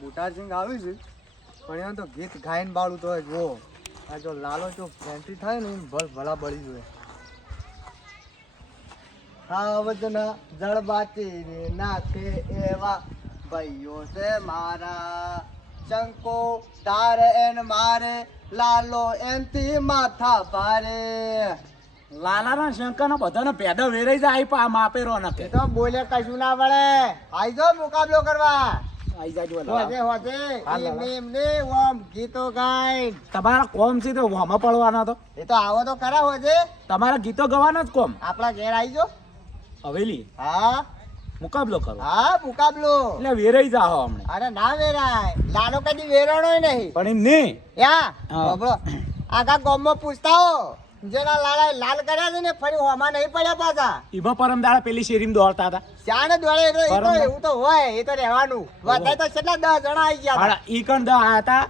બુટાસિંગ આવ્યું છે પણ એમાં તો ગીત ગાયન બાળું તો જો આ જો લાલો જો એન્ટ્રી થાય ને ભલા બળી જોઈએ આવજના જળબાતી નાખે એવા ભાઈઓ છે મારા શંકો તારે એન મારે લાલો એનથી માથા ભારે લાલાના શંકરના બધાને પેદા વેરાઈ જાય આ માપેરો ન એ તો બોલે કશું ના પડે આઈ જો મુકાબલો કરવા આઈ જાજો હોજે હોજે એમને ઓમ ગીતો ગાય તમારા કોમ છે તો હોમાં પડવાના તો એ તો આવો તો ખરા હોજે તમારા ગીતો ગવાના જ કોમ આપણા ઘેર આવી જો હવેલી હા મુકાબલો કરો હા મુકાબલો એટલે વેરાઈ જાઓ હમણે અરે ના વેરાય લાલો કદી વેરાણો નહીં પણ એમ નહીં યા હા. બાબલો આખા ગામમાં પૂછતા હો જેના લાલા લાલ કર્યા છે ને ફરી હોમાં નહીં પડ્યા પાછા ઈભા પરમ દાડા પેલી શેરીમાં દોડતા હતા શાને દોડે એ તો બરાબર. એવું તો હોય એ તો રહેવાનું વધારે તો કેટલા 10 જણા આવી ગયા હતા. ઈ કણ દા હતા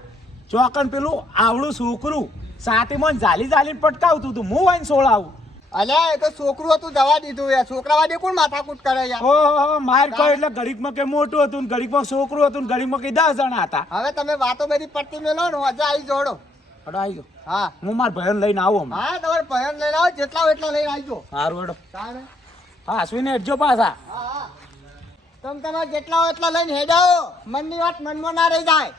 ચોકન પેલું આવડું છોકરું સાતીમાં જાલી જાલીને પટકાવતું હતું હું વાઈન સોળાવું અલ્યા એ તો છોકરું હતું જવા દીધું યાર છોકરા વાડે કોણ માથાકૂટ કરે યાર ઓહો માર કહો એટલે ઘડીકમાં કે મોટું હતું ને ઘડીકમાં છોકરું હતું ને ઘડીકમાં કે 10 જણા હતા હવે તમે વાતો બધી પડતી મેલો ને હોજે આવી જોડો હડો આવી ગયો હા હું માર ભાઈઓને લઈને આવું હમણાં હા તમારે ભયન લઈને આવો જેટલા હોય એટલા લઈને આવજો સારું હડો તારે હા અશ્વિને હેડજો પાછા હા હા તમે તમારે જેટલા હોય એટલા લઈને હેડાવો મનની વાત મનમાં ના રહી જાય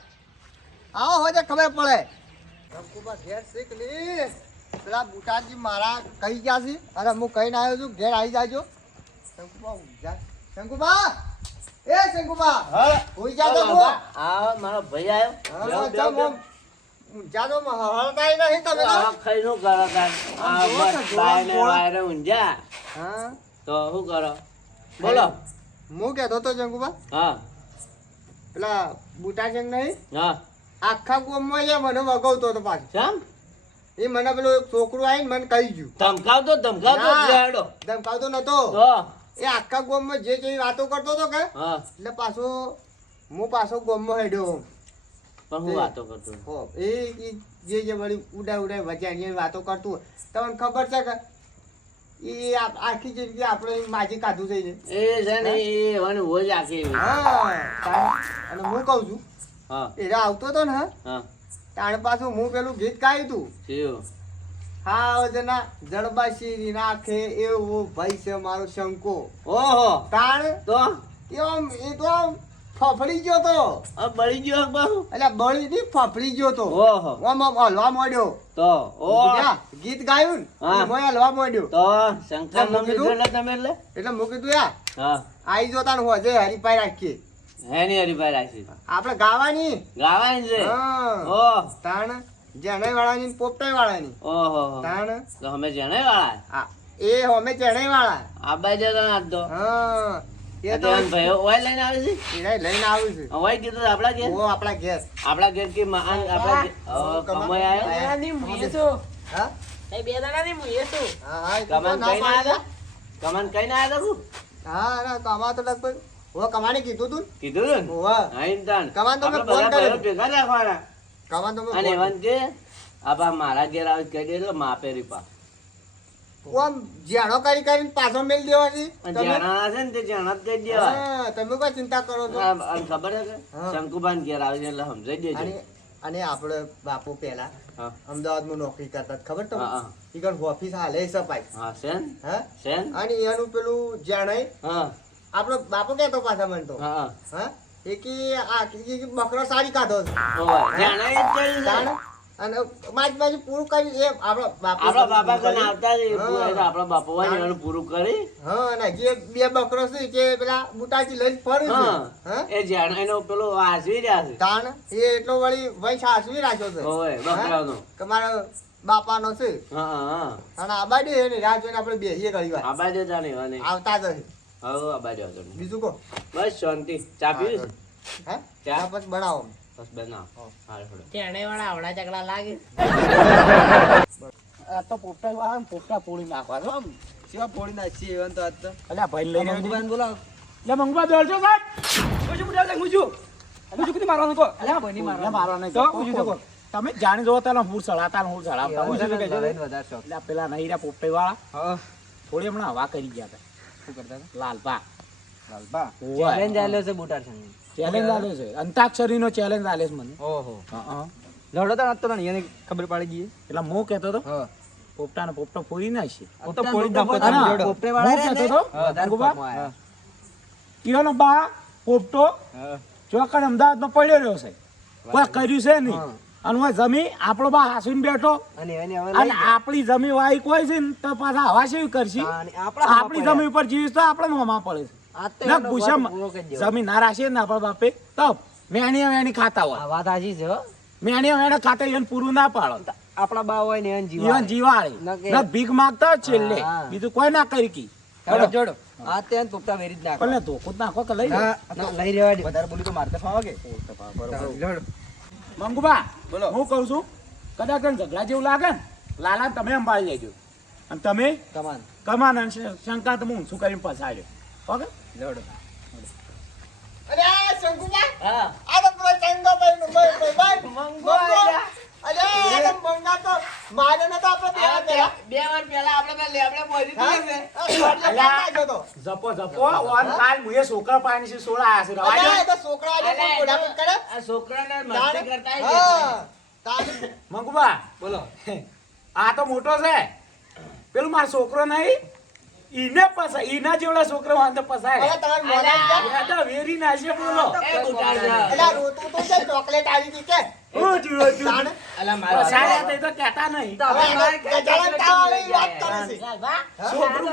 આવો હોજે ખબર પડે શંકુબા ઘેર શીખ લી પેલા બુટાજી મારા કહી ગયા છે અરે હું કહીને આવ્યો છું ઘેર આવી જાજો શંકુબા શંકુબા એ શંકુબા હોઈ જાજો આ મારો ભાઈ આવ્યો જાજો હળતાઈ નહીં તમે તો. ખાઈ શું કરો તાર આ જો ને, બસ જોવા બાયને બોલો. વાયરે ઊંઝ્યા હા તો શું કરો બોલો હું કહેતો તો શંકુબા હા પેલા બુટાચંગ નહીં હા આખા ગામમાં એ મને વગાવતો હતો પાછો ચમ એ મને પેલું એક છોકરું આવીને મને કહી ગયું ધમકાવતો ના. લેડો ધમકાવતો નતો તો એ આખા ગામમાં જે જેવી વાતો કરતો હતો કે હા એટલે હું પાછો ગામમાં હેડ્યો પણ હું વાતો કરતો હો એ જે વળી ઉડાય વજાણી વાતો કરતું હોય. તમને ખબર છે કે એ આખી જિંદગી આપણે માજી કાઢું થઈ એ છે ને એ હવે હોજ આખી હા અને હું કહું છું હા એ આવતો હતો ને હા તાણ પાછું હું પેલું ગીત ગાયું તું થયું હા જના જળબાશી નાખે એવો ભાઈ છે મારો શંકો ઓહો તાણ તો એ તો આમ ફફડી ગયો તો હવે બળી ગયો બાહુ એટલે બળી ની ફફડી ગયો તો ઓહો આમ હલવા માંડ્યો તો ઓહો ગીત ગાયું ને હા. એમાં હલવા માંડ્યો તો શંકર મેં કીધું? એટલે તમે એટલે મૂકી કીધું યા હા આઈ જો તાણ હોજે હરીપાઈ રાખીએ હે ની હરીભાઈ રાખી આપણે ગાવાની ગાવાની છે હા ઓહ તાણ જેણે વાળાની પોપટાઈ વાળાની ઓહો તાણ તો અમે જણે વાળા આ એ અમે જેણે વાળા આબા જતો આજ તો હા એ તો ભાઈ ઓય લઈને આવે છે એને લઈને આવ્યું છે ઓય કીધું તો આપડા ઘેર ઓ આપણા ગેસ આપડા ઘેર કે મહાન આપડા ઘેર કમાઈ આવ્યો હા હા હા એ તો કમાન ના કઈ ના પાડે. આવ્યા કમાન કઈ ના આવ્યા તું હા ના કમા તો લગભગ ઓ કમાને કીધું તું કીધું ને ઓવા હા ઇન તાન કમાન તો મેં આપણે ફોન બધા કર્યો. ભાઈઓ ભેગા રાખવાના કમા તો મેં અને ફોન એવન કે આબા મારા ઘેર આવી કહી દે એટલે માપે રીપા કર્યો. આમ જાણો કરીને પાછો મેલ દેવાની અને તમે જણા છે ને તે જણા જ કહી દેવાય હા, તમે કોઈ ચિંતા કરો છો અને ખબર છે કે હા. શંકુબાન ઘેર આવી છે એટલે સમજાઈ દેજો અને અને આપણે બાપુ પહેલા હા અમદાવાદમાં નોકરી કરતા હતા, ખબર તમને હા, હા. ઈકણ ઓફિસ હાલે સપાઈ હા સેન હા સેન અને એનું પેલું જાણે હા આપણો બાપુ કહેતો પાછા મને તો હા હા એ કે આ કે બકરો સારી કાઢો છે ઓય જણા એ જ કહ્યું છે. જાણે અને બાજુ પૂરું કર્યું એ આપણો બાપુ આપણા બાપા કોને કર્યું. આવતા જ એ હા. પૂરા તો આપણા બાપા હોય ને એનું પૂરું કરી હા અને જે બે બકરો છે જે પેલા બુટાજી લઈને ફરું છે હા હા એ જાણે એનો પેલો વાસવી રહ્યા છે તાણ એ એટલો વળી વંશ આસવી રાખ્યો છે ઓય બકરાનો કે મારા બાપાનો છે હા હા અને આ બાજુ એની રાહ જોઈને આપણે બેસીએ ઘડી વાર આ બાજુ જાણે વાની આવતા જ હશે. હવે આ બાજુ આવતો નહીં. બીજું કો બસ શાંતિ ચા પીવી છે હે ચા? ચા પછી બનાવો બસ બનાવ હારે થોડો આ તો પોપટા વાળા ને પોપટા પોળી નાખવા છો સેવા પોળી નાખી એવન તો આજ તો અલ્યા ભાઈ લઈને મંગુબાન બોલાવો એટલે મંગવા દોડજો સાહેબ મારવાનું નહીં તમે જાણી જો તારા હું સળાતા હું સળાવતા હોય છે વધારે શોખ. એટલે પેલા નહીં રહ્યા પોપટે વાળા હા થોડી હમણાં હવા કરી ગયા હતા શું કરતા હતા લાલભા લાલબા ઓય. ચેલેન્જ આલે છે અંતાક્ષરીનો ચેલેન્જ આલે છે મને ઓહો હા લડો તો નાતો ને એને ખબર પડી ગઈ એટલે હું કહેતો તો હા પોપટાને પોપટો ફોડી નાખશે આ તો પોળી નાખો હા, તમે ના, લડો પોપટે હું વાળા કહેતો તો અંગુબા, હા ઈયોનો બા પોપટો હા ચોકડ અમદાવાદમાં પડ્યો રહ્યો છે કોઈ કર્યું છે નહીં હા. અને હું જમી આપણો બા હાસીને બેઠો અને એને હવે અને આપણી જમી વાય કોઈ છે ને તો પાછા હવા શેવી કરશી આપણી જમીન ઉપર જીવીશ તો આપણે મોંમાં પડે છે ના પૂછે જમીન ના રાખીએ ને આપણા બાપે તો વેણી ખાતા હોય આ વાત સાચી છે હો. વેણી ખાતા એને પૂરું ના પાડો આપણા બા હોય ને એને જીવન જીવા જીવાળી ના કે- ના ભીખ માંગતા હોય છેલ્લે હા. બીજું કોઈ ના કરી કી જોડો જોડો આ તે પોપટા વેરી જ નાખો ભલે ધોકું જ નાખો કે લઈ જાઓ. ના, લઈ રહેવા દે વધારે બોલી તો મારતે ફાવે કે લડો મંગુબા બોલો. હું કહું છું કદાચ તને ઝઘડા જેવું લાગે ને લાલા તમે અંબાળી લેજો અને તમે કમાન કમાન અને શંકા તમે ઊંચું કરીને પસાડ્યો ઓકે લડો અરે આ શંકુબા હા આ તો પેલો ચંદોભાઈનું ભાઈ મંગો અરે આ તો મંગા તો મારે નતો આપણે પેલા બે વાર પહેલા આપણે બે લેબડે બોલી દીધી છે અલ્યા જપો જપો ઓન કાલ મુએ છોકરા પાણી છે સોળા આયા છે રવા દો. એ તો છોકરા આજે પણ મોઢા પર કરે આ છોકરાને મસ્તી કરતા હા તારે મંગુબા બોલો આ તો મોટો છે પેલું મારો છોકરો નહીં ઈને પસાય ઈના જેવડા છોકરો વાંધો પસાય હવે તમારે મોઢા પર યાદા વેરી નાશે બોલો એ બુટાડ છે. અલ્યા રોતું તો છે ચોકલેટ આવી હતી કે તાણે અલા મારા પસાય તો એ તો કહેતા નહીં હવે આ ગજાનન તાવ આવે એ વાત કરી છે છોકરું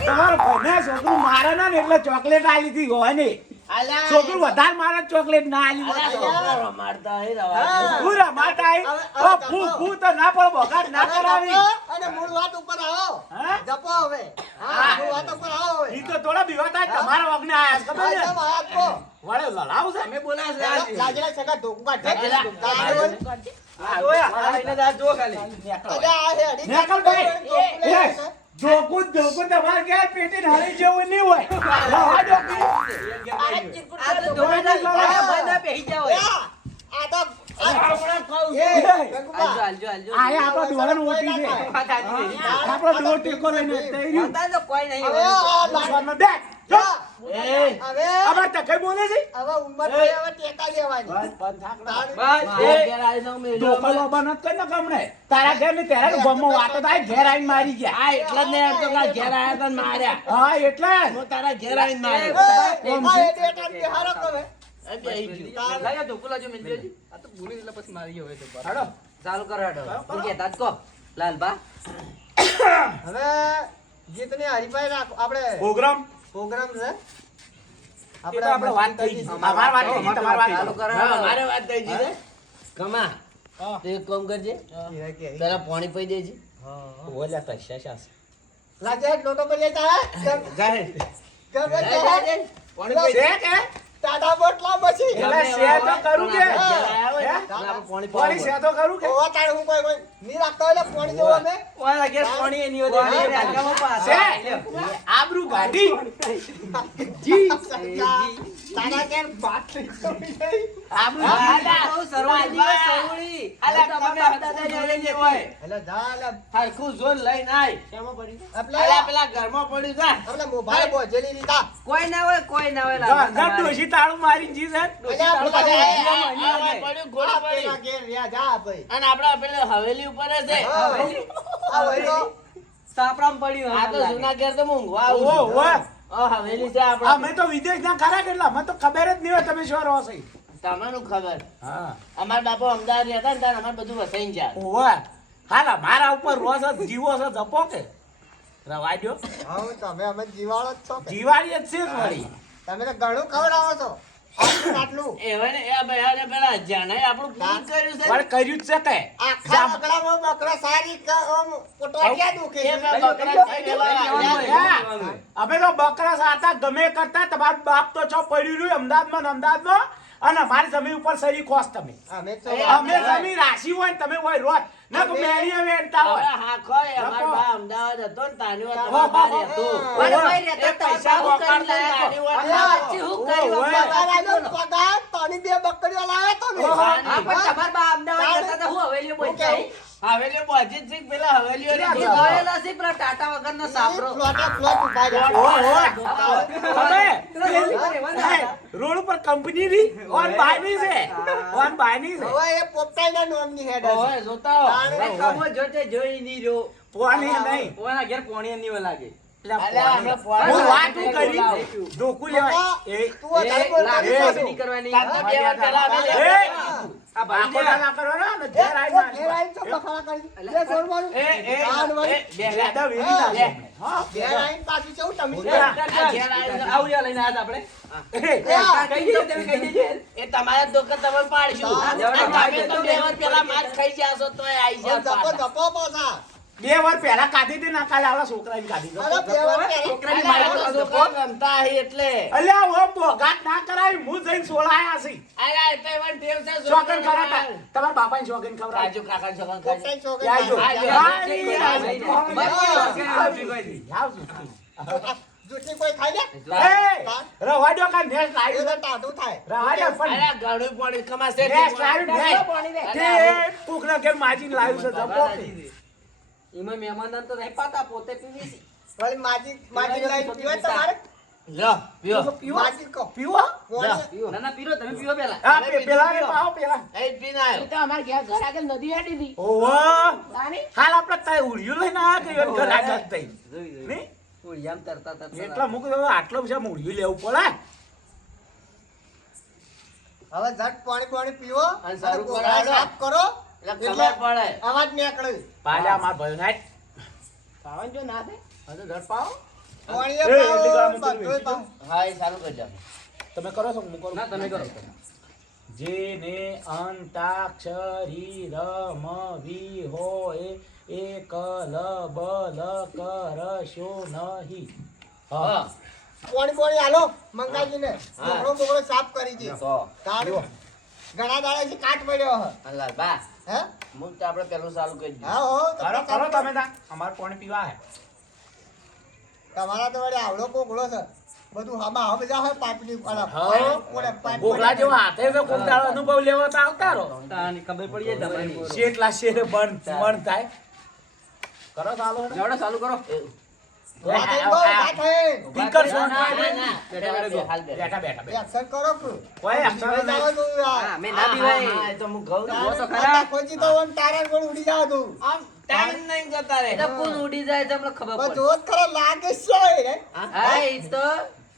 તમારો ભાઈને છોકરું મારે ના ને એટલે ચોકલેટ આલી હતી હોય ને અલા છોકરું વધારે મારે ચોકલેટ ના આલી અલા હોય તો. છોકરા રમાડતા હોય રવા હા. પૂરા માતા આઈ. હવે ઓ ફૂ ફૂ તો ના પડો બગાડ ના હવે કરાવી જપો અને મૂળ વાત ઉપર આવો હા? જપો હવે હા મૂળ વાત ઉપર આવો હવે ઈ તો થોડા બીવાતા જ તમારા વગને આયા છે, ખબર આ છે? તો હાથ કો વળે લડાવ છે અમે બોલા છે આજે. લાજરા સગા ઢોકું કાઢે અલા, આ જોયા આ એને દાદ જો ખાલી અલ્યા આ હે અડી નેકળ ભાઈ. એ, જોકું તમારે ક્યાં પેટી હરી જેવું નહીં હોય લવા જોકી. આ તો ધોળા ના ભાઈ પેહી જાવ આ તો એ, ગંગુબા હાલજો હાલજો આ આપણો ડોળાનો ઓટી છે આપણો ડોળ ટેકો લઈને તઈ રહ્યું. બતા તો કોઈ નહીં હવે આ લાગ- ભગવાનનો બેટ. જો. એ હવે આમાં ટકે બોલે છે હવે ઉંમર થઈ હવે ટેકા લેવાની બસ બંધ થાક ના. તાણ- મારા ઘેર આવી જાઉં મેં ધોકો લોબા નત કરી નાખ હમણે. તારા ઘેર ને તારા ગામમાં વાતો થાય ઘેર આવીને મારી ગયા આ એટલે જ ને એમ તો પેલા ઘેર આયા તા ને માર્યા હા એટલે જ. હું તારા ઘેર આવીને માર્યો એ, આ એ ડેટા ને હારો તમે એ બેહી ગયું. લાગ્યો તો કુલાજો મિલજી આ તો ભૂલી એટલે પછી મારી ગયો હોય તો હાલો. ચાલુ કરો હેડો હું કહેતા જ કહો લાલબા હવે ગીતની હરીફાઈ રાખો આપણે પ્રોગ્રામ પ્રોગ્રામ છે એ તો આપણે વાત થઈ ગઈ. અમારી વાત થઈ ગઈ, તમારી વાત ચાલુ કરો કરો. હેડો. મારે વાત થઈ ગઈ છે કમા હા. તું એક કામ કરજે પેલા પાણી પી દેજે ઓલા પૈસા શાસ. લાજે લોટો પર લેતા હે જાહે ગમે તે જા, જા, હે. જા. છે કે? ટાટા બોટલા પછી પેલા શેર તો કરું કે? હે? હે? પાણી પાણી છે તો કરું કે? ઓવા તાણ હું કોઈ ની રાખતો એટલે પાણી જેવો અમે ઓલા ઘેર પાણી એની હોતે પાણી રાજામાં પાસ છે? આબરૂ ગાડી. જી. તારા ઘેર બાટલી ચોરી ગઈ. આબરૂ અલા, ગાડી. બહુ સરોળી દીવા, સરોળી. અલા, આ તો અમારા બાપ-દાદાની ઓળે જે હોય. એટલે જા એટલે હરખું જોર લઈને આય. આપણે અલા, પેલા ઘરમાં પડ્યું જા. આપણે મોબાઈલ બોજેલી લીધા કોઈ ના હોય કોઈ ના હોય ગા- લાલબા ગા તમારે. ડોશી તાળું મારીને જી છે. અલ્યા, તાળું પેલા મારી એ, આ આ, પડ્યું, ગોળી આ પડી. પેલા ઘેર રહ્યા જા ભાઈ અને આપડા પેલા હવેલી ઉપર જ છે. હા. આ હોય તો સાપરામ પડ્યું આ તો જૂના ઘેર તો મૂંઘવા આવું ઓહો, છું. ઓહો. આ હવેલી છે આપડા. અમે તો વિદેશના ખરા કેટલા મને તો ખબર જ નહીં હોય તમે શું રહો છો. તમારું ખબર હા અમારા બાપા અમદાવાદ રહેતા ને ત્યારે અમારે બધું વસાઈને જાય. ઓવે હાલા મારા ઉપર રોજ જ જીવો છે જપો કે રવા દ્યો. હા તમે અમે જીવાળો જ છો કે જીવાડી જ છે જ વળી. તમે તો ઘણું ખવડાવો છો આટલું આટલું એવા ને એ બહેરાને પેલા જાનાએ આપણું પૂરું કર્યું છે. વળી કર્યું જ છે કે આખા બકરામાં બકરો સારી પોટવાટિયા દુખે એ છે. બે બકરા ખાઈને વાળા. હા. અમે તો બકરા સાતા ગમે કરતા તમારું બાપ તો છો પડ્યું રહ્યું અમદાવાદમાં ને અમદાવાદમાં અને અમારી જમીન ઉપર સરી ખોસ તમે અમે તો અમે જમીન રાશી હોય ને તમે હોય રોજ ના તો મેળીએ વેણતા હવે હોય હા ખોય, અમારો લખો. બા અમદાવાદ હતો ને તાની વાત ઓહો, અમારા બા ઓહો, રહેતો. ઓહો. મારા ભાઈ રહેતા એ હતા, પૈસા બા હું કરીને વપરાતા લાયા. હતા. તાની વાત પછી હું કર્યું ઓહો, અમદાવાદ? પગાર આવ્યો, પગાર તોની બે બકરીઓ લાવ્યો તો ને. ઓહો. હા, પણ તમારા બા અમદાવાદ રહેતા હતા, હું હવેલીએ હું પહોંચ્યા. કેવું? હવેલીઓ પહોંચી જ છે કે પેલા હવેલીઓ રે એ ગયેલા છે પેલા ટાટા વગરનો સાપરો. ફ્લોટ ઉભા રહ્યા. રોડ ઉપર કંપની ની ઓન બાયની છે ઓન બાયની છે હવે એ પોપટાઈના નામની હેડ હશે. ઓય જોતા હો. તાણે એ કમો જોતે જોઈ નહીં રહ્યો. પોણી નહીં ઓના ઘેર પોણી નહીં લાગે. અલ્યા, આપણે હું પોણી વાત હું કરી ધોકું લેવાય એ તું વધારે બોલ લાગે કરી તો પાછું. નહીં કરવાની. તાર તો બે વાર પહેલા અમે એ! આ ભાઈ આખો દાડા કરવાનો ને એ, ઘેર આવીને એ લાઈન ચો બખાડા કરી. લે, જોર મારું. એ તાણ વળી. બે લેતા વેરી નાખે. હા. ઘેર આવીને પાછું કેવું તમે બોલ્યા. આવડ્યા લઈને આવ્યા આપણે. એ, કહી દેજો તમે કહી દેજો. એ તમારા દુકાન તમે પાડશું તમે તો બે વાર પહેલા માર ખાઈ જાશો તોય આઈ હવે જાવ ધપો ધપો પાછા. 2 વાર પહેલા કાઢી હતી ને કાલે આવડા છોકરાને કાઢી દો. અરે, બે વાર પહેલા. છોકરાની મારા મારા તો દુકાન રમતા હી એટલે અલ્યા હવે બોગાત ના કરાય હું જઈને સોળાયા છે અલ્યા, એ તો એવા ટેવ છે શોખન ખરાતા તમારા બાપાને શોખન ખવડાવજો. રાજુ કાકા છોકરા ખાય છે. પોપટાઈ છોકરી. આવજો. આવજો. જૂઠી કોઈ ખાઈ લે? એ, રવા દો કાં નેસ એ લાવ્યું તો છે. ટાઢું થાય. રવા દો પણ અલ્યા, ઘણું પાણી કમાશે નેસ લાવ્યું નેસ. તે કોકના ઘેર માજીને લાવ્યું છે જપો તે. એમાં મહેમાન તો નહીં પાતા પોતે પીવી છે. વળી માજી લાઈન પીવાય તમારે? લ્યો, પીઓ. પીવો? માજી કહો. પીવો? કોણ? ના ના પીરો તમે પીવો પેલા. હા, પેલા ને પાવો પેલા. એ જ પીને આવ્યો. ઓહો. હાલ આપણે તાય ઉડ્યું લઈને આ ગયો ને ઘર આગળ થઈ. નહીં? ઓળિયામ તરતા તરતા. એટલા મૂક દો, આટલો બધા મૂળિયું લેવું પડે. હવે ઝટ પાણી પીવો અને અને સારું ગોળા કરાવડો. સાફ કરો એટલે ખબર પડે. અવાજ નીકળે. પાજા માર ભાઈ નાખ. ખાવાનું જો ના થાય. હા તો ઘર પાવો. પાણીએ એ, પાવો, એટલી ગામમાં બધુંય બેસી પાવો. હા, એ સારું કરજો. તમે કરો છો હું કરું? ના તમે કરો. જેને અંતાક્ષરી રમવી હોય એ કલબલ કરશો નહીં. હા. પાણી હાલો મંગાજીને હા. બોકડો સાફ કરી છે તો તાળો ઘણા દાડાથી કાટ પડ્યો હે. અલ્લા, બા હે મુક તો આપણે પેલું ચાલુ કરી દીધું. હા હો કરો કરો તમે તા અમાર પાણી પીવા હે. તમારા તો વળી આવડો કોકડો છે બધું હમા હવે જા હે પાપડી હા. પાડા બોકડા જેવો હાથે તો કોક દાડો અનુભવ લેવો તો આવતા રહો. તાની ખબર પડી જાય તમારી. શેટલા શેરે મન થાય. કરો ચાલો હેડો. જાવડો ચાલુ કરો. સ્પીકર છો? ના, ના, ના. બેઠા બેઠા હાલ બે. બેઠા બેઠા બેઠા. એક્શન કરો કે કોઈ અક્ષર નહીં. હા મેં ના હા, પીવાય. હા, એ તો હું કહું છું. તો ખરા. ખોજી તો આમ તારા ગોળ ઉડી જાવ તું આમ ટાઈમ નહીં જતા રે. એ તો કોણ ઉડી જાય તમને ખબર બસ પડે. જો ખરા લાગે છે રે હા એ તો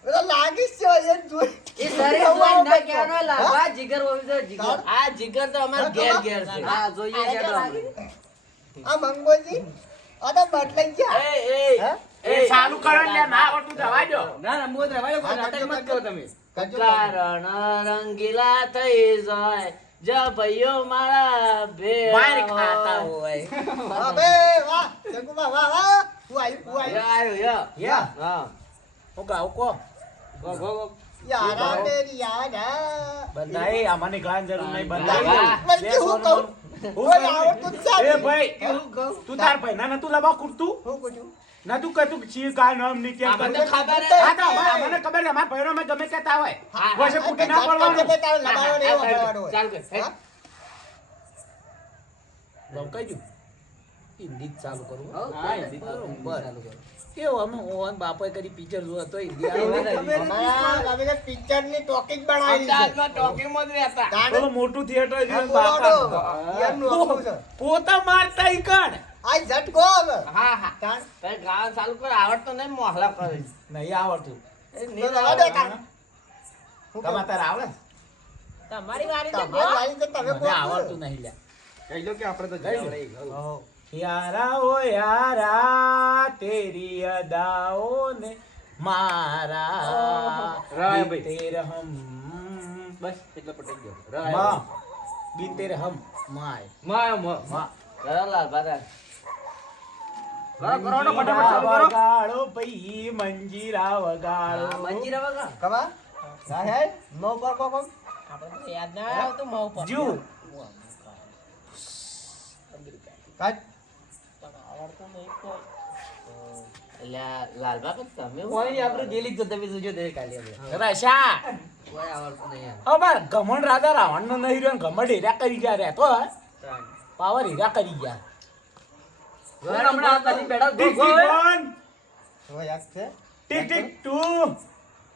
એ લાગે છે એ જોઈ એ શરીર જોઈને ના કહેવાનો લાભા જીગર હોવી જોઈએ જીગર. આ જીગર તો અમારે ઘેર ઘેર છે. હા જોઈએ હેડો આપણે. આ મંગોજી આ તો બદલાઈ ગયા એ, એ, હે? એ ચાલુ કરો ને લે, ના આવડતું જવા દો. ના ના મોજ રહેવાય કોઈ નાટક મત કરો તમે. કરજો. કારણ રંગીલા થઈ જાય જ ભાઈઓ મારા માર ભેળા ખાતા હોય. વાહ બે વાહ જગુબા વાહ વાહ હું આવ્યું આવ્યો, યો. યા, હા. હું ગાઉં કો. Go go go. યારા તેરી યારા બંધાઈ, આમાં નીકળવાની જરૂર નહીં, વાહ. બંધાઈ. વળગી હું કહું હું કોઈ કહું? આવડતું જ છે એ ભાઈ, હું કહું તું તાર ભાઈ ના નતું લબા કૂટતું? હું પૂછું નતું કહેતું કે ચી કાંઈ નામ નહીં કેમ આપણને કરતું? ખબર હા તો ભાઈ, મને ખબર છે, અમારા ભાઈઓને અમે ગમે કહેતા હોય. હા, વચ્ચે કૂટી ના પડવાનું. તારે લગાડો ને એવો ભરવાનો હોય. ચાલ કર. હા? લઉં કઈ દઉં? હિન્દી જ ચાલુ કરું હો. હા હિન્દી તો બરોબર. ચાલુ કરો. કેવું અમે ઓન બાપોએ કરી પિક્ચર જોયો તો હિન્દી આવે. અમારા અમે પિક્ચરની ટોકીજ બનાવી છે આજના ટોકીમાં જ રહેતા. તાણે પેલું મોટું થિયેટર છે આ બાપા. પુરાણો. એમનું આખું છે. પોતા મારતા ઈ કણ. આ ઝટકો હવે હા, હા. તાણ ભાઈ ગાવાનું ચાલુ કર, આવડતો નહીં, મોહલા કરે. નહીં આવડતું. એ તો નહીં રવા દે આવડતું. તાણ. હું કહું? તમારે તારે આવડે? તમારી વારી છે તમે મને કહો. આવડતું નહીં લ્યા. કહી દો કે આપણે તો કહી દો. જઈ યારા ઓ યારા તેરી અદાઓ ને મારા રાય ભાઈ. બીતે રહમ બસ એટલો પટાઈ માં ગયો. બીતે રહમ માય માં માં કરો લાલ બાદા. કરો કરો તો ફટાફટ ચાલુ કરો. વગાડો ભઈ મંજીરા વગાડો મંજીરા વગર. કમા હા હે નો પર કોમ જુ કાટ અલ્યા, લાલબા પણ તમે કોઈ નહીં આપણે જેલી જ તમે જોજો તે કાલે આપણે. રશા કોઈ આવડતું નહીં યાર. અમાર ગમણ રાજા રાવણ નો નહીં રહ્યો ને ગમણ હીરા કરી ગયા રે તો પાવર હીરા કરી ગયા હું હમણાં આ કરીને બેઠા tick go, tick go. One, હવે એક છે ટીક ટીક ટુ.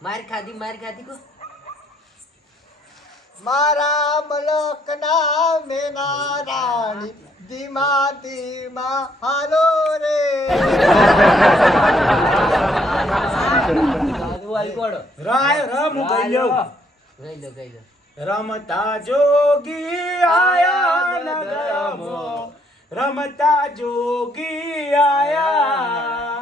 માર ખાધી કો. મારા મલકના મેના રાણી ધીમા ધીમા હાલો રે સાધુ વાળી કોડો. રાય રમ હું ગઈ લઉં. ગઈ લો. રમતા જોગી આયા નગરમાં, રમતા જોગી આયા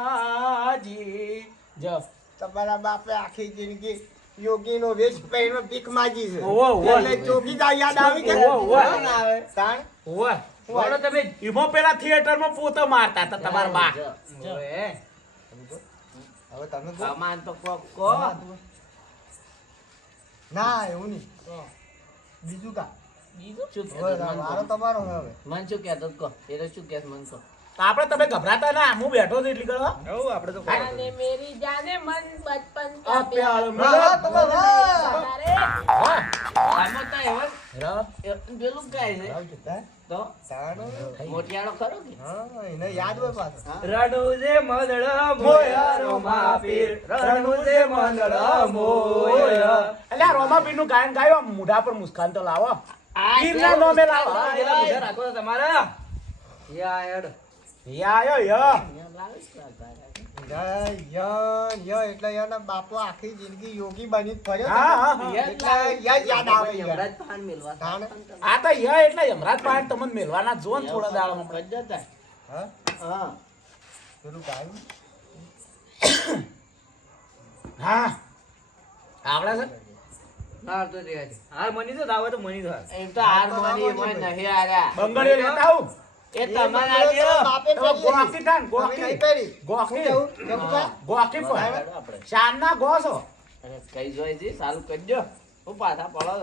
જી. જો તમારા બાપે આખી જિંદગી યોગીનો વેશ પહેરીને ભીખ માગી છે ઓવો, ઓવો. એટલે જોગીદા યાદ આવી કે ઓવો, ઓવો. ના આવે તાણ ઓય કોડો તમે ઈમો પેલા થિયેટરમાં પોતે મારતા હતા તમારા બા. ઓએ. હવે તમે કહો. સામાન તો કો. ના એવું નહીં બીજું કા બીજું શું હવે કહેતો મારો તમારો હવે મન શું કહેતો કો. એ તો શું કહેતો મન કો. તો આપણે તમે ગભરાતા ના, હું બેઠો છું એટલી ગળવા. जाने मेरी जाने मन बचपन का આ પ્યાર હા, હા, તમે હા. प्यार આમાં તો એવા પેલું કાય છે રાવ જતા તો તાણ મોટિયાળો ખરો કે હા એને યાદ હોય પાછું રડુજે મંદળ મોયા રોમા પીર, રણુજે મંદળ મોયા. અલ્યા રોમાપીર નું ગાયન ગાયો, આમ મોઢા પર મુસ્કાન તો લાવો. પીરના નામે લાવો. રાખો તો તમારા યા હેડ યા યો યો. એટલે એના બાપો આખી જિંદગી યોગી બની ફર્યો હા, હા, હા. એટલે યાદ આવે યાર. યમરાજ પાન મેલવા તાણ આ તો ય એટલે યમરાજ પાસે તમને મેલવાના જો ને થોડા દાડામાં. કજ જતા હા હા પેલું ગાયું હા આવડે છે. હા તો રે હાર મની તો દાવે તો મની તો એમ તો હારમોની એમાં નહીં આર્યા બંગડીઓ લેતા આવું. એ તમારા આલ્યો બાપે તો પહેરી ગોખી તાન, તમે ગોખી. નહીં પહેરી. ગોખી. શું કેવું? જગુભા? ગોખી પણ. આપણે શાનના ગો છો. અરે કઈ જોઈ છે ચાલુ કરજો હું પાછા પડો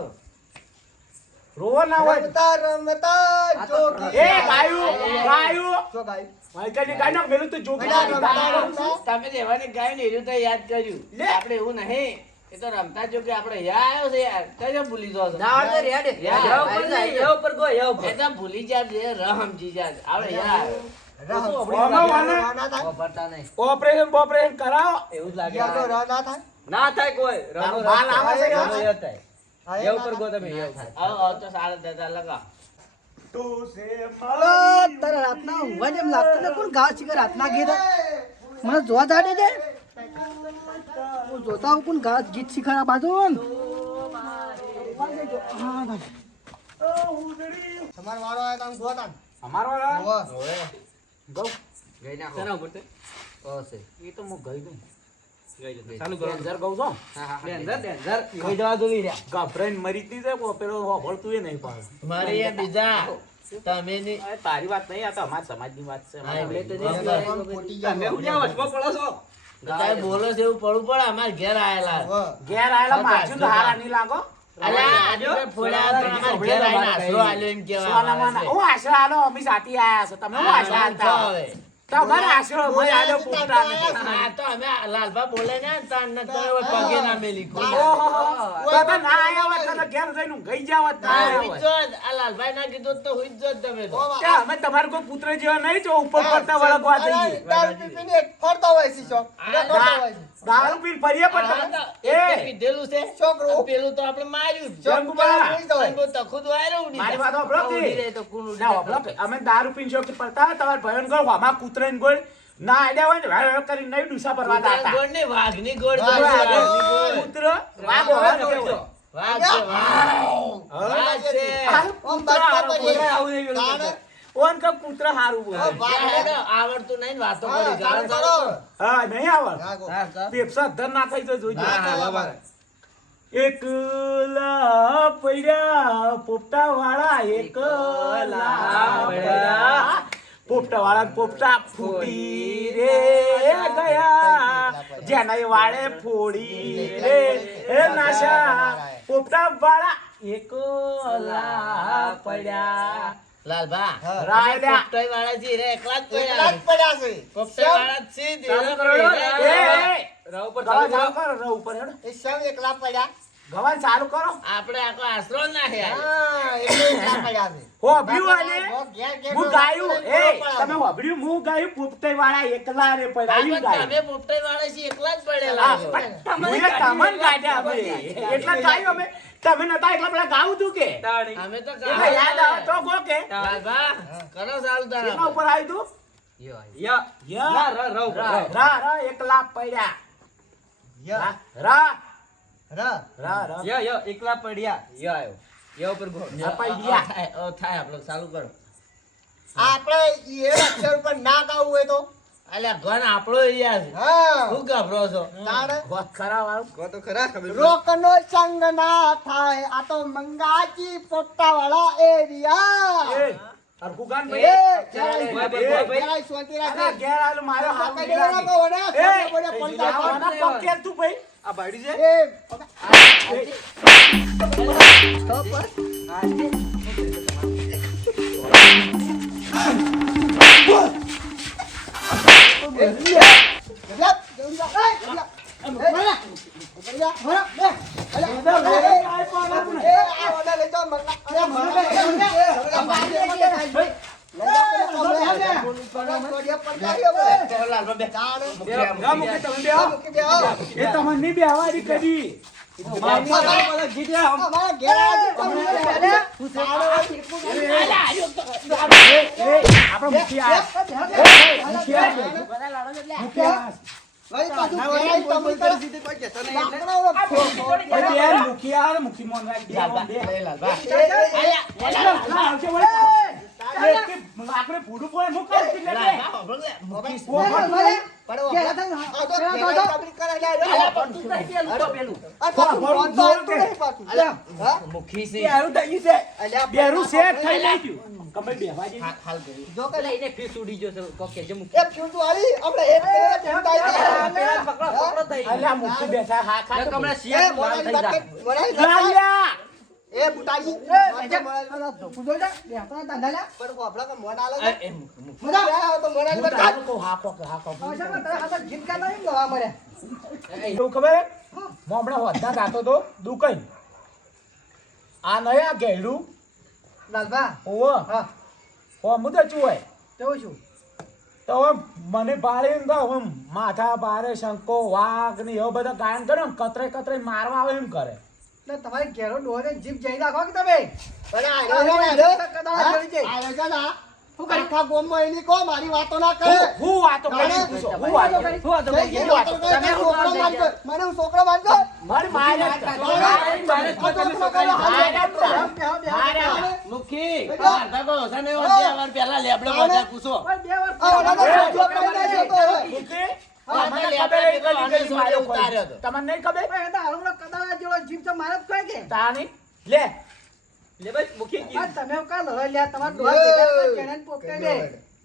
રોવો ના હોય. રમતા રમતા જોગી એ ગાયું, ગાયું. શું ગાયું? માઈકલની ગાય ના પેલું તો જોગી અલા, ના રમતા ગાય. રમતા. તમે દેવાની ગાય ને એનું તો યાદ કર્યું લે. આપણે એવું નહીં એ તો રમતા જો કે આપણે યા આવ્યો છે યાર કઈ ભૂલી જાવ છો? ના તો રેડ યા ઉપર જાય યા ઉપર ગો યા ઉપર એ તો ભૂલી જાય છે રહમજી જાય આપણે યાર રાહ. ઓમાં વાને. રાહ ના થાય? વાપરતા નહીં ઓપરેશન બોપરેશન કરાવો. એવું જ લાગે યા તો રાહ ના થાય? ના થાય કોઈ તારો બાલ આવે છે યાર. યાર. યા થાય હા, યા એ ઉપર ના ગો થાય. તમે યા થાય આવો આવો તો સાડા દાદા લગા તું સે તારે રાતના ઊંઘવા જેમ લાગતું ને કોણ ગાવ છે કે રાતના ગીત મને જોવા જાડે છે હું જોતા હું કોણ ગાવ ગીત શીખવાના બાજુ ને હા ભાઈ તમારો વારો આવે તો આમ ગોતા ને. અમારો વાળા? હોવે. ગૌ. ગઈ નાખો શેના ઉપર તે? ઓસે એ તો હું ગઈ દઉં. ચાલુ ડેન્જર ગૌ છો. હા હા ડેન્જર કઈ જવા દો રે ગભરાઈને મરી જ નહીં જાય, કોઈ પેલો હોભળતું ય નહીં પાછું. મારે યાર બીજા તમે ની અરે તારી વાત નહીં, આ તો અમારા સમાજની વાત છે. હા, એટલે તો આ તો આમ ખોટી ગયા તમે હો. હું ક્યાં વચમાં પડો છો તમે બોલો છો એવું પડવું પડે અમારે ઘેર આયેલા હોવે. ઘેર આયેલા માછું તો હારા નહીં લાગો. અલ્યા આજે ફોડ્યા તો અમારે ઘેર આઈને આશરો આલ્યો એમ કહેવા સોનામાં ના. હું આશરો આલો, અમે સાથી આયા છો. તમે હું આશરો આલતા હો? તમારે આશરો ભાઈ આલ્યો પૂછતા નથી. આ તો અમે લાલભા બોલે ને તાન ને તમે ઓય પગે ના મેલી કો ઓહો. તો તો ના આયા હોત તો ઘેર જઈને ઊંઘાઈ ગયા હોત. ના આયા હોત. આ લાલભાઈ ના કીધું તો હુઈ જ જો તમે તો ત્યાં અમે તમારે કોઈ પુત્ર જેવા નહીં જો ઉપર પડતા વળગવા અરે, જઈએ. દારૂ પી પીને એક ફરતો હોય છે શોખ. ફરતો હોય છે. દારૂ પીને ફરીએ પણ આ તો તમે- એક તો એ પીધેલું છે છોકરો. પેલું તો આપણે માર્યું જ. શોખ જંગુબા. ઉઈ જવાય. પણ તખુદ વાયરો ઉડી મારી જાય. વાત સાંભળો કે? ઉડી જાય તો કોણ ઉડી ના, જાય? સાંભળો કે? અમે દારૂ પીને શોખી પડતા હોય, તમારા ભાઈઓને ગોળ, આમાં કૂતરાને ગોળ, ના આડ્યા હોય ને વાળ વાળ કરીને નહીં ડૂસા પર વાત કૂતરાની આતા. ગોળ નહીં, વાઘની ગોળ છે, વાઘની વાઘની ગોળ. ગોળ. કૂતરો, વાઘ હોય ને કેવો? વાઘ છે, વાઘ. વાઘ છે. આ ઓમ કૂતરો બાજતા હારો કરીએ. બોલે, આવું નહીં પેલું તાણે. કરતા. ઓન કે કૂતરો હારું બોલે. હા, વાઘ. હેડો, આવડતું નહીં ને વાતો હા, કરી ચાલુ ગાળ કરો. હા, નહીં આવડ. હા, ગો. પેપ્સા ધર ના થઈ જાય જોજો. હા, હા, હા. એકલા પડ્યા પોપટા વાળા, એકલા પડ્યા પોપટા વાળા, પોપટા ફૂટી રે ગયા, જેના વાળે ફોડી રે એ નાશા, પોપટા વાળા એકલા પડ્યા. લાલભા હા. રાયડા. પોપટાઈ વાળા છે રે, એકલા જ એકલા જ પડ્યા. પડ્યા છે. પોપટાઈ વાળા જ છે, ચાલુ દેરો કરો, પડ્યા. લે. એ, એ, રાવ પર ગાવા ચાલુ જાવ કરો, રહો ઉપર હેડો. એ સૌ એકલા પડ્યા. ગવાન ચાલુ કરો આપણે આખો આશરો નાખ્યા હા, એટલે એટલા પડ્યા છે. હોભળ્યું આને ઘેર ઘેર હું ગાયું એ તમે હોભળ્યું હું ગાયું પોપટઈ વાળા એકલા રે પડાયું ગાયું તમે પોપટાઈ વાળા છીએ એકલા જ હા, પડેલા છો. પણ તમને ગાડ્યા અમે એટલા ગાયું અમે તમે નતા એટલા પેલા ગાવું તું કે અમે તો એટલે યાદ આવે તો ગો કે લાલભા, કરો ચાલુ તારા. શેના ઉપર આવ્યું તું યા રા એકલા પડ્યા યા, રા રા. રા પડ્યા થાય આપણે ચાલુ કરો. આપણે એ અક્ષર ઉપર ના ગાવું હોય તો અલ્યા ઘન આપણો એરિયા છે. હા શું ગભરો છો? તાણે વાત ખરા વાળું રોકનો સંગ ના થાય આ તો મંગાજી પોટા વાળા એરિયા એ હરખું ગાન એ ભાઈ જરાય શાંતિ અરે રાખજે. ઘેર આલું મારો હાલ કઈ દેવાના કહો ને, સોને બોલે પડી જાય. આના પગ કેર તું ભાઈ એ, ગજબ, જલ્દી જા. એ, ગજબ. એ, ભલા. ભલા, ભલા, બે. ભલા, ભલા, એ, એ, આ ઓર્ડર લઈ જાઓ, મંગા. અરે, ભલા, બે, એ, લઈ જાઓ, ચલો લાલભા બે. રા મૂકી તમે બેહો. એ તમને નહીં બેહવાની કદી અમારા ઘેર આવજો, તમને પહેલે. આપણે મુખિયા મુખિયા ભાઈ, પાછું ઘેર આવી તમે કરો. લાકડાનો ફોડો. બેન મુખિયા મુખી મોન રાખ દે લે લાલભા. આપણે પૂરું પડે હું કરું છું એટલે લાલભા, હોભળો લે. પડો. આ તો ઘેર આવી કમ્પ્લીટ કરાવી લે. અલ્યા, પણ તું નહીં પેલું તો પેલું. આ પાછું ફોન તો આવતું નહીં પાછું. હા? મુખી છે. બેરું થઈ ગયું છે અલ્યા, બેરું સેટ થઈ નહીં ગયું કમે બેહવા જેવી. હાલ ગયું. જો કે લઈને ફીસ ઉડી ગયો છે કોક કે જે એ ફ્યુઝ વાળી આપણે એક ફ્યુઝ આવી પકડો થઈ અલ્યા મુખી બેઠા હા ખા તો કમળા એ શિયાળ મોરારી થઈ જા વાત મોરારી વાત અલ્યા એ બુટાજી પણ હોભળો કે મોન આલે છે. મજા આવે તો મોરારી હું વાત તારું કહું હા કહો કે હા કહો એવું ખબર હે? હું હમણાં વધતા જાતો તો દુકાન આ નયા આ ઘેડું ઓવો ઓ મુદે ચુવાય તો હવે મને બાળી ને કહો હવે માથા બારે શંકો વાઘ ને એવો બધા ગાયન કરે ને કતરે કતરે મારવા આવે એમ કરે તમારે ઘેરો ડોહને જીભ જઈ રાખો કે તમે પણ આ રહ્યો છે ના આખા ગોમમાં એની કહો મારી વાતો ના કરે હું વાતો કરી પૂછો હું વાતો કરી જઈ વાતો કરે, મને છોકરો માનજો, મને હું છોકરો માનજો. મારી મારે મુખી, લાલભા કહો, તમે એવો 2 વાર પહેલા લેબડો બધા પૂછો. આ ઓલાનો છોકરો પડી જાય તો હવે. મૂકી હા, મને એટલે ખબર આપણે એ ગલી ગલી સોડે માર્યો ઉતાર્યો હતો. તમને નહીં ખબર કદાચ જેવો જીભ તો મારે જ કહે કે તાની લે લે ભાઈ મુખી આ તમે કા લડો લ્યા તમારા ડોહા ભેગા તો કેને પોપટે લે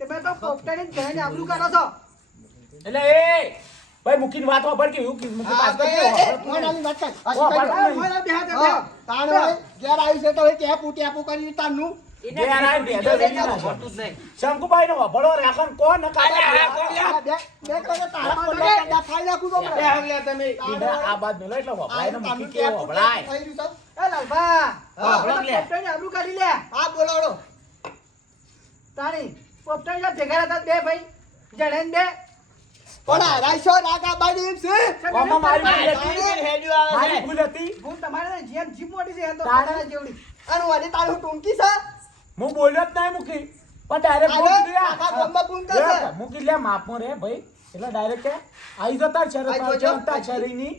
તમે તો પોપટે ને ઘરે આબરૂ કરો છો એટલે એ ભાઈ મૂકીને વાત વાપર કે હું મૂકી હા, પાસ એ, કરી એ, મોનાની વાત કર. આ ઓ, શીખાઈ પણ- ગયું. મોય બે હાથે હા, તાણ હોય, ઘેર આવ્યું છે તો હવે ત્યાં પૂટી આપું કરી તારનું. એને બે રાય બે દો દેની ના ખોટું જ નહીં શંકુભાઈ નો વભળો રાખન કોણ ન કાઢે આ બે કલાકે તારા પડે, કાંડા ખાઈ નાખું તો મને. આ બાદ મેલો એટલે વભળાય ને આ મૂકી તારનું કે ત્યાં વભળાય થઈ રહ્યું છે. એ લાલભા હા, પોપટે ને આબરૂ કાઢી લે હા, બોલાવડો. તાણી પોપટે ને ભેગા હતા બે ભાઈ જણે ને બે પણ આ રાઈશો રાગા બાડી એમ છે. કોમાં મારી આ ભૂલ હતી? ટીવી હેડ્યું આવે મારી છે. ભૂલ હતી ભૂલ તમારે ને જીમ જીમ મોટી છે એમ તો તાણે? પોતાના જેવડી અને વાલી તારું ટૂંકી છે. હું બોલ્યો જ નહીં મૂકી પણ ડાયરેક્ટ આવો, મૂકી દે આખા ગામમાં ભૂંકા છે. મૂકી લે માપમાં રે ભાઈ એટલે ડાયરેક્ટ કે આઈ જતા શરત આઈ પાડી જજો. અંતાક્ષરીની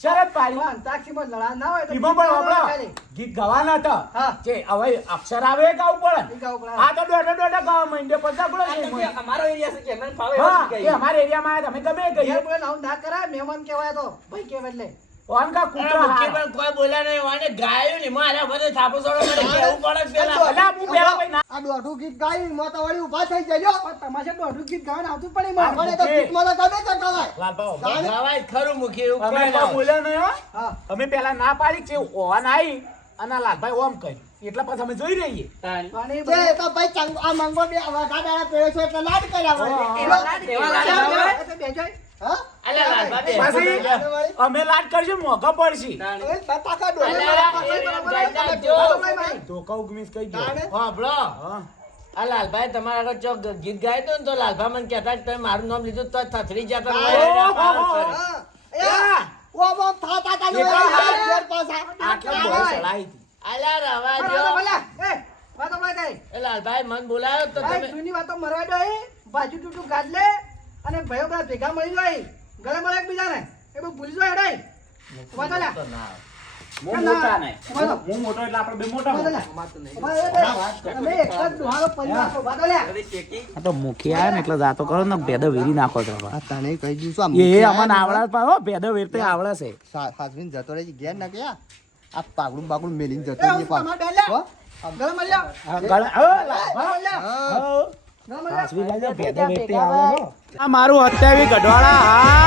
શરત પાડી અંતાક્ષરીમાં લડા ના હોય તો એમાં પણ ખાલી. વાપરો ગીત ગાવાના હતા હા. જે હવે અક્ષર આવે એ ગાવું પડે ઈ ગાવું પડે. આ તો દોઢ ગાવા માંડ્યો પછી ગુડો આ તો કે અમારો એરિયા છે કે મને ફાવે હા એવું જ એ કહીએ. અમારા એરિયામાં આયા તમે ગમે ગઈ ઘેર બોલાવીને આવું ના કરાય મહેમાન કહેવાય તો ભાઈ કહેવાય એટલે ઓન કા અરે કૂતરા મુખી હારા. પણ કોઈ બોલ્યા નહીં. વાને ગાયું નહીં. મારા બધે થાપો સોડો મને કેવું પડે છે પેલા. અલા, હું પેલા ભાઈ ના આ દોઢું ગીત ગાઈ માં તો વળી ઊભા થઈ જજો. પણ તમારે છે દોઢું ગીત ગાવાનું આવતું જ પડે હા, મને. મને તો ગીતમાં તો ગમે તે ગવાય. લાલભાઈ તાણે? ગાવાય જ ખરું મુખી એવું અમે કોઈ ના કોઈ હોય. બોલ્યા નહીં હો. હા અમે પેલા ના પાડી છે ઓન આવી અને આ લાલભાઈ ઓમ કહી એટલા પછી અમે જોઈ રહીએ તાણી. પણ એ તે બધું- તો ભાઈ આ મંગો બે વગાડાના પેલો છે એટલે લાડ કર્યા હા. હોય. એવા લાડ એવા લાડ આવે. એટલે બેજો. હા અલ્યા લાલભા બે. પાછી અમે લાડ કરશું મોઘા પડશે હવે બટાકા ડોલે અલ્યા એ ગાઈ નાખજો. ધોકા ઉગમીશ કહી દો તાણે? સાંભળો. હા આ લાલભાઈ તમારા આગળ ચોક ગીત ગાય તો ને તો લાલભા મને કહેતા કે તમે મારું નામ લીધું તો થથડી જતા હા. એ, ઓ બો થા થા થા એ પણ હા. ઘેર પાછા. આટલા બહુ ચલાઈ હતી અલ્યા રવા વાતો દ્યો. બોલ્યા. એ, વાતો બોલ્યા તઈ. એ લાલભાઈ મને બોલાયો તો આ તમે જૂની વાતો મરવા દો એ. બાજુ ટૂટું ગાડ લે અને ભાઈઓ બધા ભેગા મળી જાય ગળે મળે એકબીજાને એ બધું ભૂલી જાય હેડાય. વાતો લ્યા. તો ના આવે. હું મોટા નહીં વાતો. હું મોટો એટલે આપણે બે મોટા વાતો લ્યા. અમારે એ બે, અમે એક જ દુહાનો પરિવાર છો. વાતો લ્યા. આ તો મુખી ને એટલે જાતો કરો ને ભેદો વેરી નાખો છો આ તને કહી દઉં છું એ અમને આવડા પા હો ભેદો વેરતે આવડે છે હાજરીન જતો રહી ઘેર ના ગયા આ પાગડું બાગડું મેલીને જતો એ, રહી હું તમારે બે લ્યા. ગળે મળી જા. આ ગળા ઓ લાભા. ગળે લ્યા. ઓ ગળે મળી જા. ભેદો વેરતે આવે છે આ મારું હત્યાવી ગઢવાળા હા